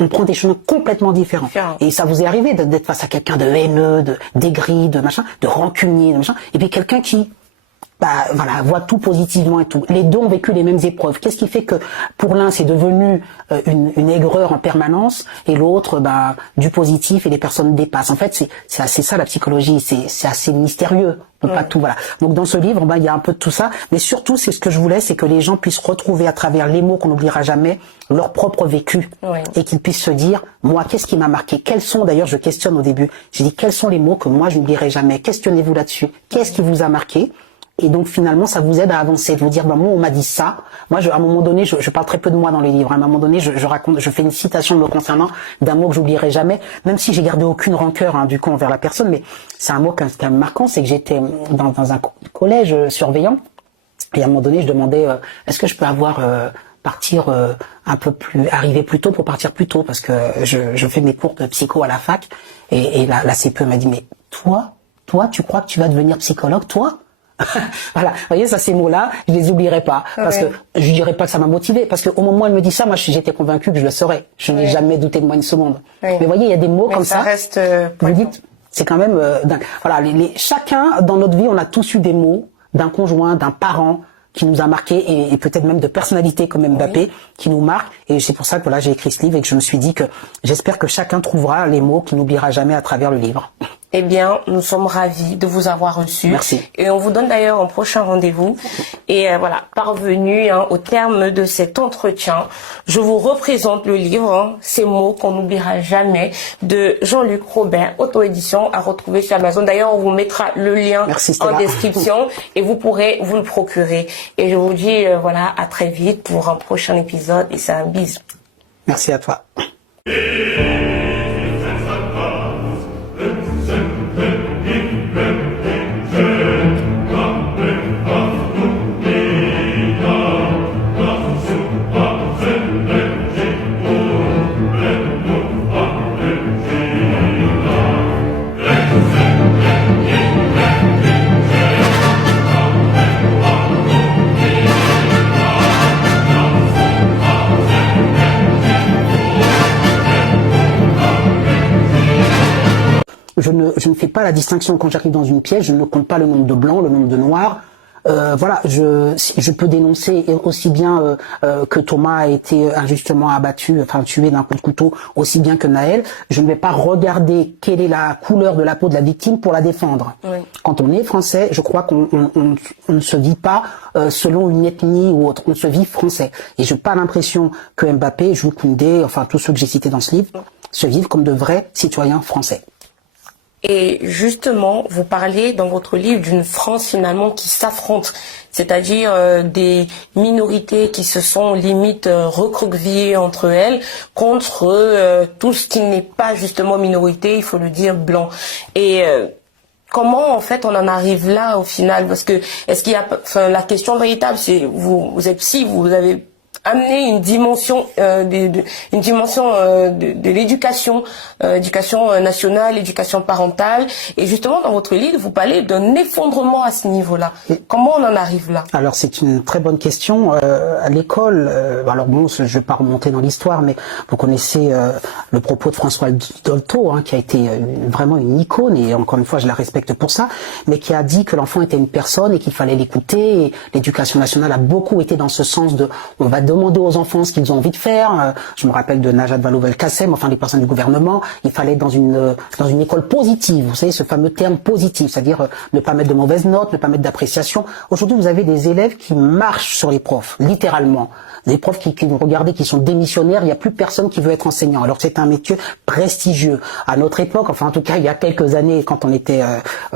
prend des chemins complètement différents. Et ça vous est arrivé d'être face à quelqu'un de haineux, d'aigri, de machin, de rancunier, de machin, et puis quelqu'un qui voit tout positivement et tout. Les deux ont vécu les mêmes épreuves. Qu'est-ce qui fait que pour l'un c'est devenu une aigreur en permanence et l'autre du positif et les personnes dépassent. En fait, c'est assez ça la psychologie. C'est assez mystérieux. Donc pas tout, voilà. Donc dans ce livre, il y a un peu de tout ça, mais surtout c'est ce que je voulais, c'est que les gens puissent retrouver à travers les mots qu'on n'oubliera jamais leur propre vécu et qu'ils puissent se dire, moi, qu'est-ce qui m'a marqué? Quels sont, d'ailleurs, je questionne au début, j'ai dit quels sont les mots que moi je n'oublierai jamais? Questionnez-vous là-dessus. Qu'est-ce qui vous a marqué? Et donc finalement, ça vous aide à avancer, de vous dire, moi, on m'a dit ça. Moi, à un moment donné, je parle très peu de moi dans les livres. À un moment donné, je fais une citation me concernant d'un mot que j'oublierai jamais, même si j'ai gardé aucune rancœur, du coup, envers la personne. Mais c'est un mot qui est marquant, c'est que j'étais dans un collège surveillant. Et à un moment donné, je demandais, est-ce que je peux partir arriver plus tôt pour partir plus tôt, parce que je fais mes cours de psycho à la fac. Et la CPE m'a dit, mais toi, tu crois que tu vas devenir psychologue, toi? Voilà, vous voyez, ces mots-là, je les oublierai pas, parce que je dirais pas que ça m'a motivé, parce qu'au moment où elle me dit ça, moi, j'étais convaincue que je le saurais. Je n'ai jamais douté de moi une seconde. Mais vous voyez, il y a des mots comme ça. Reste. Vous dites, c'est quand même dingue. Voilà, chacun dans notre vie, on a tous eu des mots d'un conjoint, d'un parent qui nous a marqué, et peut-être même de personnalités comme Mbappé qui nous marquent. Et c'est pour ça que là, j'ai écrit ce livre et que je me suis dit que j'espère que chacun trouvera les mots qu'il n'oubliera jamais à travers le livre. Eh bien, nous sommes ravis de vous avoir reçu. Merci. Et on vous donne d'ailleurs un prochain rendez-vous. Et voilà, parvenu au terme de cet entretien, je vous représente le livre, Ces mots qu'on n'oubliera jamais, de Jean-Luc Robert, auto-édition, à retrouver sur Amazon. D'ailleurs, on vous mettra le lien en description et vous pourrez vous le procurer. Et je vous dis, à très vite pour un prochain épisode. Et c'est un bisou. Merci à toi. Je ne fais pas la distinction quand j'arrive dans une pièce, je ne compte pas le nombre de blancs, le nombre de noirs. Je peux dénoncer aussi bien que Thomas a été injustement abattu, tué d'un coup de couteau, aussi bien que Naël. Je ne vais pas regarder quelle est la couleur de la peau de la victime pour la défendre. Quand on est français, je crois qu'on ne se vit pas selon une ethnie ou autre, on se vit français. Et je n'ai pas l'impression que Mbappé, Jules Koundé, tous ceux que j'ai cités dans ce livre, se vivent comme de vrais citoyens français. Et justement, vous parlez dans votre livre d'une France finalement qui s'affronte, c'est-à-dire des minorités qui se sont limite recroquevillées entre elles contre tout ce qui n'est pas justement minorité, il faut le dire, blanc. Et comment en fait on en arrive là au final? Parce que est-ce qu'il y a, enfin, la question véritable, c'est vous êtes psy, vous avez amené une dimension de l'éducation, éducation nationale, éducation parentale, et justement dans votre livre vous parlez d'un effondrement à ce niveau-là. Comment on en arrive là? Alors c'est une très bonne question. À l'école, alors bon, je vais pas remonter dans l'histoire, mais vous connaissez le propos de François Dolto, qui a été vraiment une icône, et encore une fois je la respecte pour ça, mais qui a dit que l'enfant était une personne et qu'il fallait l'écouter. Et l'éducation nationale a beaucoup été dans ce sens de on va demander aux enfants ce qu'ils ont envie de faire. Je me rappelle de Najat Vallaud-Belkacem, enfin les personnes du gouvernement, il fallait être dans une école positive, vous savez ce fameux terme positif, c'est-à-dire ne pas mettre de mauvaises notes, ne pas mettre d'appréciation. Aujourd'hui vous avez des élèves qui marchent sur les profs, littéralement. Des profs qui vous regardez, qui sont démissionnaires, il n'y a plus personne qui veut être enseignant, alors que c'est un métier prestigieux. À notre époque, enfin en tout cas il y a quelques années, quand on était,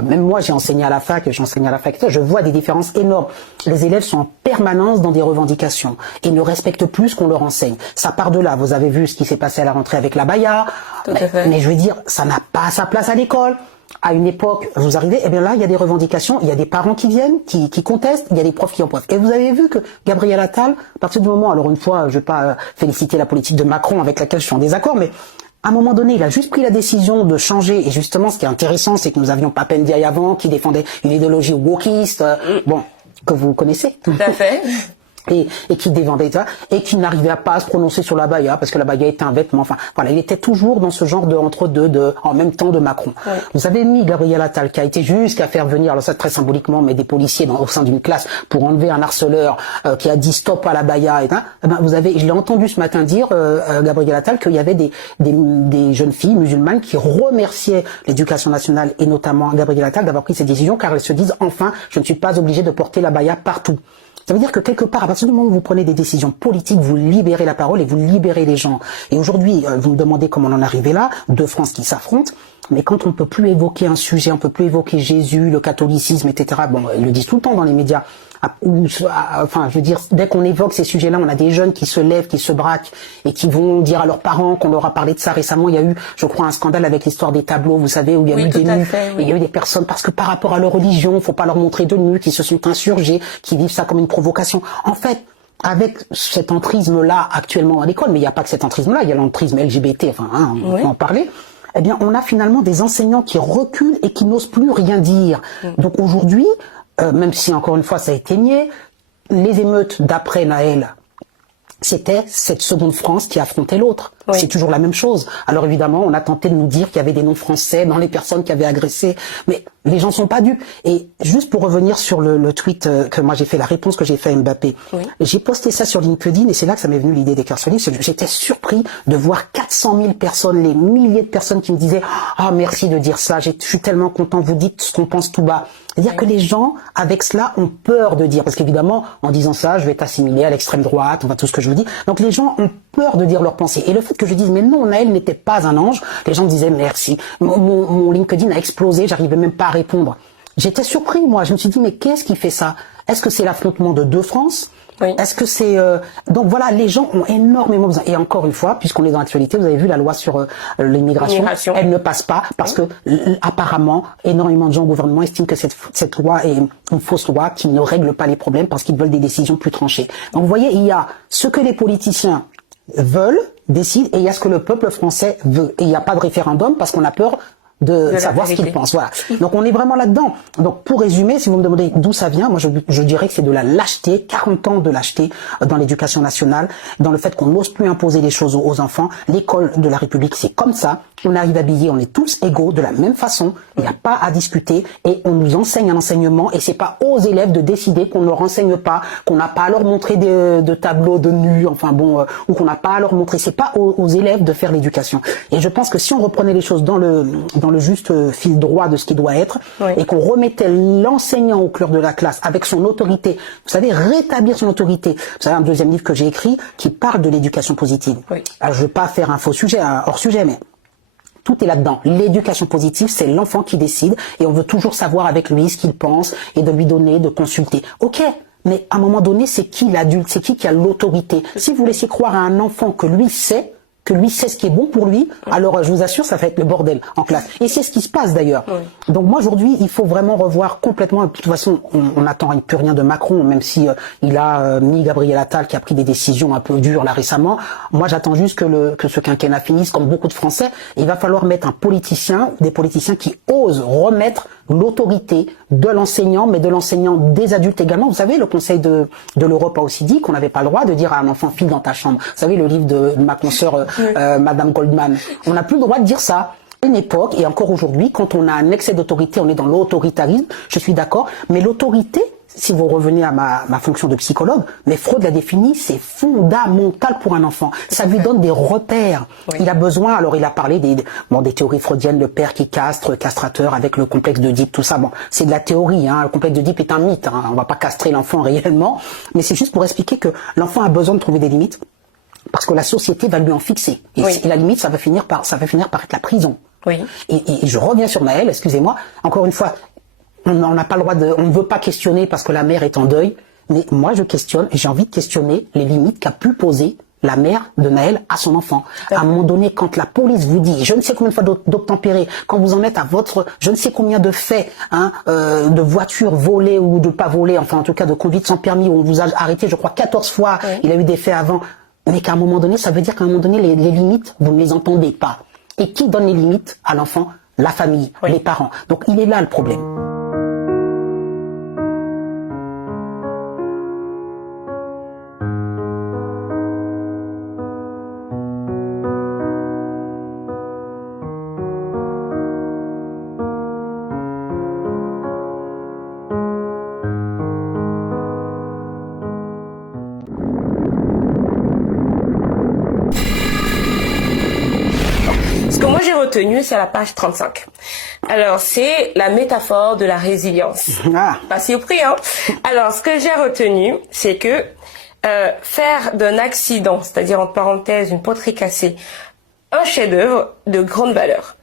même moi j'ai enseigné à la fac, je vois des différences énormes. Les élèves sont en permanence dans des revendications et ne respectent plus ce qu'on leur enseigne. Ça part de là, vous avez vu ce qui s'est passé à la rentrée avec la baya, mais je veux dire, ça n'a pas sa place à l'école. À une époque, vous arrivez, et bien là, il y a des revendications, il y a des parents qui viennent, qui contestent, il y a des profs qui en peuvent. Et vous avez vu que Gabriel Attal, à partir du moment, alors une fois, je vais pas féliciter la politique de Macron avec laquelle je suis en désaccord, mais à un moment donné, il a juste pris la décision de changer. Et justement, ce qui est intéressant, c'est que nous avions Pape Ndiaye avant, qui défendait une idéologie wokiste, bon, que vous connaissez. Tout à fait. Et qui défendait ça, et qui n'arrivait pas à se prononcer sur la baya, parce que la baya était un vêtement, enfin, voilà, il était toujours dans ce genre de entre-deux, en même temps de Macron. Ouais. Vous avez mis Gabriel Attal, qui a été jusqu'à faire venir, alors ça très symboliquement, mais des policiers au sein d'une classe, pour enlever un harceleur, qui a dit stop à la baya, je l'ai entendu ce matin dire, Gabriel Attal, qu'il y avait des jeunes filles musulmanes qui remerciaient l'éducation nationale, et notamment Gabriel Attal, d'avoir pris cette décision, car elles se disent, enfin, je ne suis pas obligée de porter la baya partout. Ça veut dire que quelque part, à partir du moment où vous prenez des décisions politiques, vous libérez la parole et vous libérez les gens. Et aujourd'hui, vous me demandez comment on en est arrivé là, deux France qui s'affrontent, mais quand on ne peut plus évoquer un sujet, on ne peut plus évoquer Jésus, le catholicisme, etc. Bon, ils le disent tout le temps dans les médias. Enfin, je veux dire, dès qu'on évoque ces sujets-là, on a des jeunes qui se lèvent, qui se braquent et qui vont dire à leurs parents qu'on leur a parlé de ça récemment. Il y a eu, je crois, un scandale avec l'histoire des tableaux, vous savez, où il y a eu des nus. Il y a eu des personnes, parce que par rapport à leur religion, faut pas leur montrer de nus, qui se sont insurgés, qui vivent ça comme une provocation. En fait, avec cet entrisme-là actuellement à l'école, mais il n'y a pas que cet entrisme-là, il y a l'entrisme LGBT, enfin, on peut en parler. Eh bien, on a finalement des enseignants qui reculent et qui n'osent plus rien dire. Donc aujourd'hui, même si encore une fois ça a été nié, les émeutes d'après Naël, c'était cette seconde France qui affrontait l'autre. Oui. C'est toujours la même chose. Alors évidemment, on a tenté de nous dire qu'il y avait des noms français dans les personnes qui avaient agressé, mais les gens sont pas dupes. Et juste pour revenir sur le tweet que moi j'ai fait, la réponse que j'ai fait à Mbappé, j'ai posté ça sur LinkedIn et c'est là que ça m'est venu l'idée d'écrire ce livre. J'étais surpris de voir 400 000 personnes, les milliers de personnes qui me disaient « Ah, merci de dire ça, je suis tellement content, vous dites ce qu'on pense tout bas ». C'est-à-dire que les gens, avec cela, ont peur de dire. Parce qu'évidemment, en disant ça, je vais être assimilé à l'extrême droite, enfin tout ce que je vous dis. Donc les gens ont peur de dire leurs pensées. Et le fait que je dise, mais non, Naël n'était pas un ange, les gens me disaient merci. Mon LinkedIn a explosé, j'arrivais même pas à répondre. J'étais surpris, moi. Je me suis dit, mais qu'est-ce qui fait ça? Est-ce que c'est l'affrontement de deux France? Oui. Est-ce que c'est... Donc voilà, les gens ont énormément besoin. Et encore une fois, puisqu'on est dans l'actualité, vous avez vu la loi sur l'immigration, elle ne passe pas parce que apparemment, énormément de gens au gouvernement estiment que cette loi est une fausse loi qui ne règle pas les problèmes parce qu'ils veulent des décisions plus tranchées. Donc vous voyez, il y a ce que les politiciens veulent, décident, et il y a ce que le peuple français veut. Et il n'y a pas de référendum parce qu'on a peur de savoir ce qu'ils pensent. Voilà. Donc on est vraiment là-dedans. Donc pour résumer, si vous me demandez d'où ça vient, moi je dirais que c'est de la lâcheté, 40 ans de lâcheté dans l'éducation nationale, dans le fait qu'on n'ose plus imposer les choses aux enfants. L'école de la République, c'est comme ça. On arrive habillés, on est tous égaux de la même façon. Il n'y a pas à discuter et on nous enseigne un enseignement et c'est pas aux élèves de décider qu'on ne leur enseigne pas, qu'on n'a pas à leur montrer de tableaux de nus, enfin bon, ou qu'on n'a pas à leur montrer. C'est pas aux élèves de faire l'éducation. Et je pense que si on reprenait les choses dans le juste fil droit de ce qui doit être, et qu'on remettait l'enseignant au cœur de la classe avec son autorité, vous savez, rétablir son autorité. Vous savez, un deuxième livre que j'ai écrit qui parle de l'éducation positive. Oui. Alors je ne veux pas faire un faux sujet, un hors sujet, mais tout est là-dedans. L'éducation positive, c'est l'enfant qui décide et on veut toujours savoir avec lui ce qu'il pense et de lui donner, de consulter. Ok, mais à un moment donné, c'est qui l'adulte, c'est qui a l'autorité. Si vous laissez croire à un enfant que lui sait, que lui sait ce qui est bon pour lui, alors je vous assure, ça va être le bordel en classe. Et c'est ce qui se passe d'ailleurs. Donc moi aujourd'hui, il faut vraiment revoir complètement. De toute façon, on n'attend plus rien de Macron, même si il a mis Gabriel Attal qui a pris des décisions un peu dures là récemment. Moi, j'attends juste que ce quinquennat finisse, comme beaucoup de Français. Il va falloir mettre des politiciens qui osent remettre l'autorité de l'enseignant, mais de l'enseignant des adultes également. Vous savez, le Conseil de l'Europe a aussi dit qu'on n'avait pas le droit de dire à un enfant file dans ta chambre. Vous savez, le livre de ma consoeur Madame Goldman. On n'a plus le droit de dire ça. Une époque, et encore aujourd'hui, quand on a un excès d'autorité, on est dans l'autoritarisme, je suis d'accord, mais l'autorité, si vous revenez à ma fonction de psychologue, mais Freud l'a défini, c'est fondamental pour un enfant. Ça lui donne des repères. Oui. Il a besoin, alors il a parlé des théories freudiennes, le père qui castre, castrateur avec le complexe d'Oedipe, tout ça. Bon, c'est de la théorie, hein. Le complexe d'Oedipe est un mythe, hein. On va pas castrer l'enfant réellement, mais c'est juste pour expliquer que l'enfant a besoin de trouver des limites, parce que la société va lui en fixer. Et la limite, ça va finir par être la prison. Oui. Et je reviens sur Naël, excusez-moi, encore une fois, on n'a pas le droit on ne veut pas questionner parce que la mère est en deuil, mais moi je questionne, j'ai envie de questionner les limites qu'a pu poser la mère de Naël à son enfant. À un moment donné, quand la police vous dit, je ne sais combien de fois d'obtempérer, quand vous en êtes à votre, je ne sais combien de faits, de voitures volées ou de pas volées, enfin en tout cas de conduite sans permis, où on vous a arrêté, je crois 14 fois, il a eu des faits avant, mais qu'à un moment donné, ça veut dire qu'à un moment donné, les limites, vous ne les entendez pas. Et qui donne les limites à l'enfant? La famille, les parents. Donc il est là le problème. Retenu, c'est à la page 35. Alors, c'est la métaphore de la résilience. Pas surpris, hein? Alors, ce que j'ai retenu, c'est que faire d'un accident, c'est-à-dire entre parenthèses une poterie cassée, un chef-d'œuvre de grande valeur.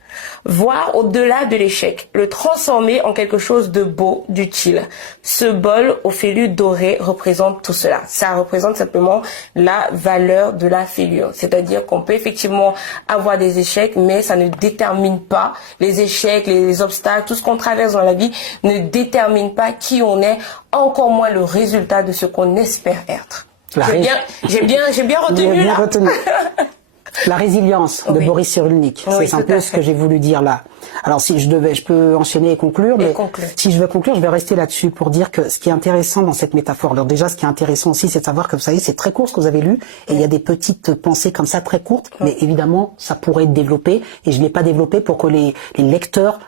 Voir au-delà de l'échec, le transformer en quelque chose de beau, d'utile. Ce bol aux fêlures dorées représente tout cela. Ça représente simplement la valeur de la fêlure. C'est-à-dire qu'on peut effectivement avoir des échecs, mais ça ne détermine pas les échecs, les obstacles, tout ce qu'on traverse dans la vie ne détermine pas qui on est, encore moins le résultat de ce qu'on espère être. J'ai bien retenu là. La résilience de Boris Cyrulnik, c'est un peu ce que j'ai voulu dire là. Alors si je peux enchaîner et conclure, mais si je veux conclure, je vais rester là-dessus pour dire que ce qui est intéressant dans cette métaphore, alors déjà ce qui est intéressant aussi, c'est de savoir que vous savez, c'est très court ce que vous avez lu, et il y a des petites pensées comme ça très courtes, mais évidemment ça pourrait être développé, et je l'ai pas développé pour que les lecteurs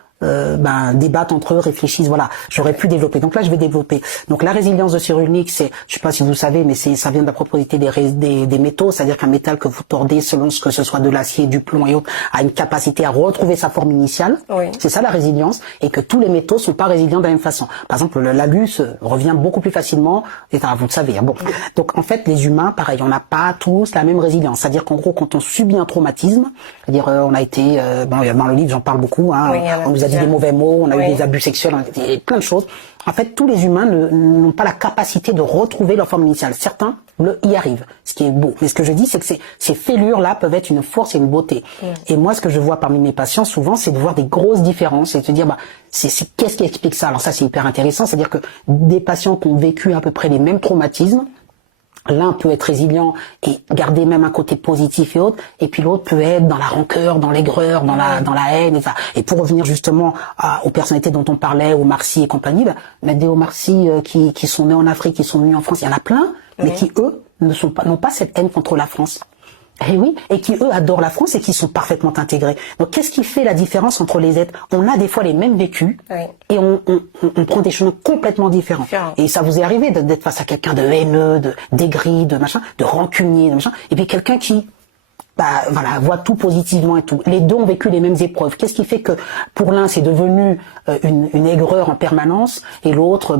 débattent entre eux, réfléchissent, voilà. J'aurais pu développer. Donc là, je vais développer. Donc la résilience de Cyrulnik, c'est, je sais pas si vous savez, mais ça vient de la propriété des métaux, c'est-à-dire qu'un métal que vous tordez, selon ce que ce soit de l'acier, du plomb et autres, a une capacité à retrouver sa forme initiale. C'est ça la résilience, et que tous les métaux sont pas résilients de la même façon. Par exemple, l'alu revient beaucoup plus facilement, et vous le savez. Hein, bon. Donc en fait, les humains, pareil, on n'a pas tous la même résilience. C'est-à-dire qu'en gros, quand on subit un traumatisme, c'est-à-dire on a été, dans le livre, j'en parle beaucoup, hein, on nous a dit des mauvais mots, on a eu des abus sexuels, on a eu plein de choses. En fait, tous les humains n'ont pas la capacité de retrouver leur forme initiale. Certains y arrivent, ce qui est beau. Mais ce que je dis, c'est que ces fêlures-là peuvent être une force et une beauté. Et moi, ce que je vois parmi mes patients, souvent, c'est de voir des grosses différences et de se dire, qu'est-ce qui explique ça? Alors ça, c'est hyper intéressant. C'est-à-dire que des patients qui ont vécu à peu près les mêmes traumatismes, l'un peut être résilient et garder même un côté positif et autres, et puis l'autre peut être dans la rancœur, dans l'aigreur, dans la haine, et ça. Et pour revenir justement aux personnalités dont on parlait, aux Marcy et compagnie, des Marcy qui sont nés en Afrique, qui sont venus en France, il y en a plein, mais qui eux n'ont pas cette haine contre la France. Et oui, et qui eux adorent la France et qui sont parfaitement intégrés. Donc qu'est-ce qui fait la différence entre les êtres? On a des fois les mêmes vécus et on prend des chemins complètement différents. Et ça vous est arrivé d'être face à quelqu'un de haineux, d'aigri, de machin, de rancunier, de machin, et puis quelqu'un qui voit tout positivement et tout. Les deux ont vécu les mêmes épreuves. Qu'est-ce qui fait que pour l'un c'est devenu une aigreur en permanence et l'autre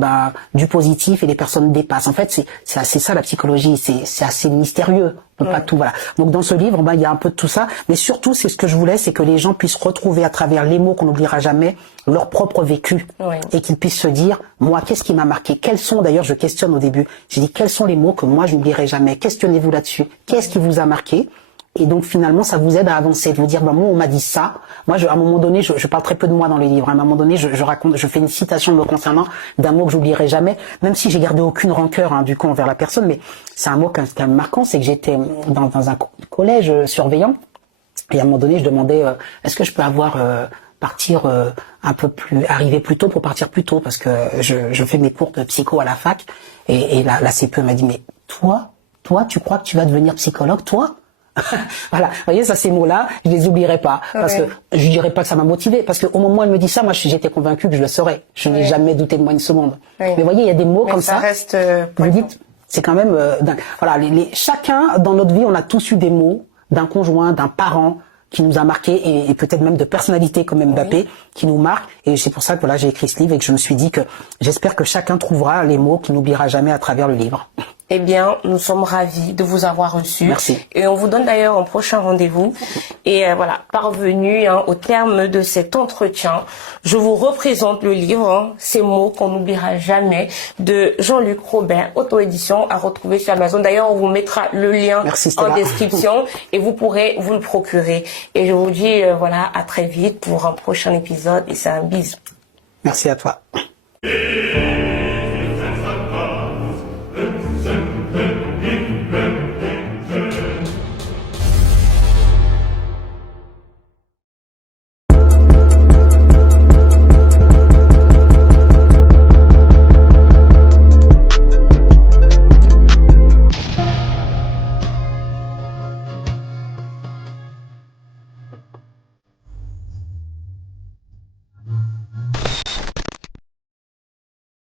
du positif et les personnes dépassent. En fait, c'est assez ça la psychologie. C'est assez mystérieux. Pas tout, voilà. Donc dans ce livre, il y a un peu de tout ça, mais surtout c'est ce que je voulais, c'est que les gens puissent retrouver à travers les mots qu'on n'oubliera jamais leur propre vécu et qu'ils puissent se dire, moi, qu'est-ce qui m'a marqué? Quels sont, d'ailleurs, je questionne au début, j'ai dit quels sont les mots que moi je n'oublierai jamais? Questionnez-vous là-dessus. Qu'est-ce qui vous a marqué? Et donc finalement, ça vous aide à avancer, de vous dire, moi on m'a dit ça. Moi, à un moment donné, je parle très peu de moi dans les livres. À un moment donné, je fais une citation me concernant d'un mot que j'oublierai jamais, même si j'ai gardé aucune rancœur du coup envers la personne. Mais c'est un mot quand même marquant, c'est que j'étais dans un collège surveillant. Et à un moment donné, je demandais, est-ce que je peux partir arriver plus tôt pour partir plus tôt, parce que je fais mes cours de psycho à la fac. Et la CPE m'a dit, mais toi, tu crois que tu vas devenir psychologue, toi? Voilà, vous voyez, ça, ces mots-là, je les oublierai pas, parce que je dirais pas que ça m'a motivé, parce que au moment où elle me dit ça, moi, j'étais convaincue que je le saurais. Je n'ai jamais douté de moi une seconde. Mais vous voyez, il y a des mots comme ça. Reste. Vous dites, c'est quand même dingue. Voilà, chacun dans notre vie, on a tous eu des mots d'un conjoint, d'un parent qui nous a marqué, et peut-être même de personnalités comme Mbappé qui nous marquent. Et c'est pour ça que j'ai écrit ce livre et que je me suis dit que j'espère que chacun trouvera les mots qu'il n'oubliera jamais à travers le livre. Eh bien, nous sommes ravis de vous avoir reçu. Merci. Et on vous donne d'ailleurs un prochain rendez-vous. Et voilà, parvenu au terme de cet entretien, je vous représente le livre, Ces mots qu'on n'oubliera jamais, de Jean-Luc Robin, auto-édition, à retrouver sur Amazon. D'ailleurs, on vous mettra le lien en description et vous pourrez vous le procurer. Et je vous dis, à très vite pour un prochain épisode. Et c'est un bisou. Merci à toi.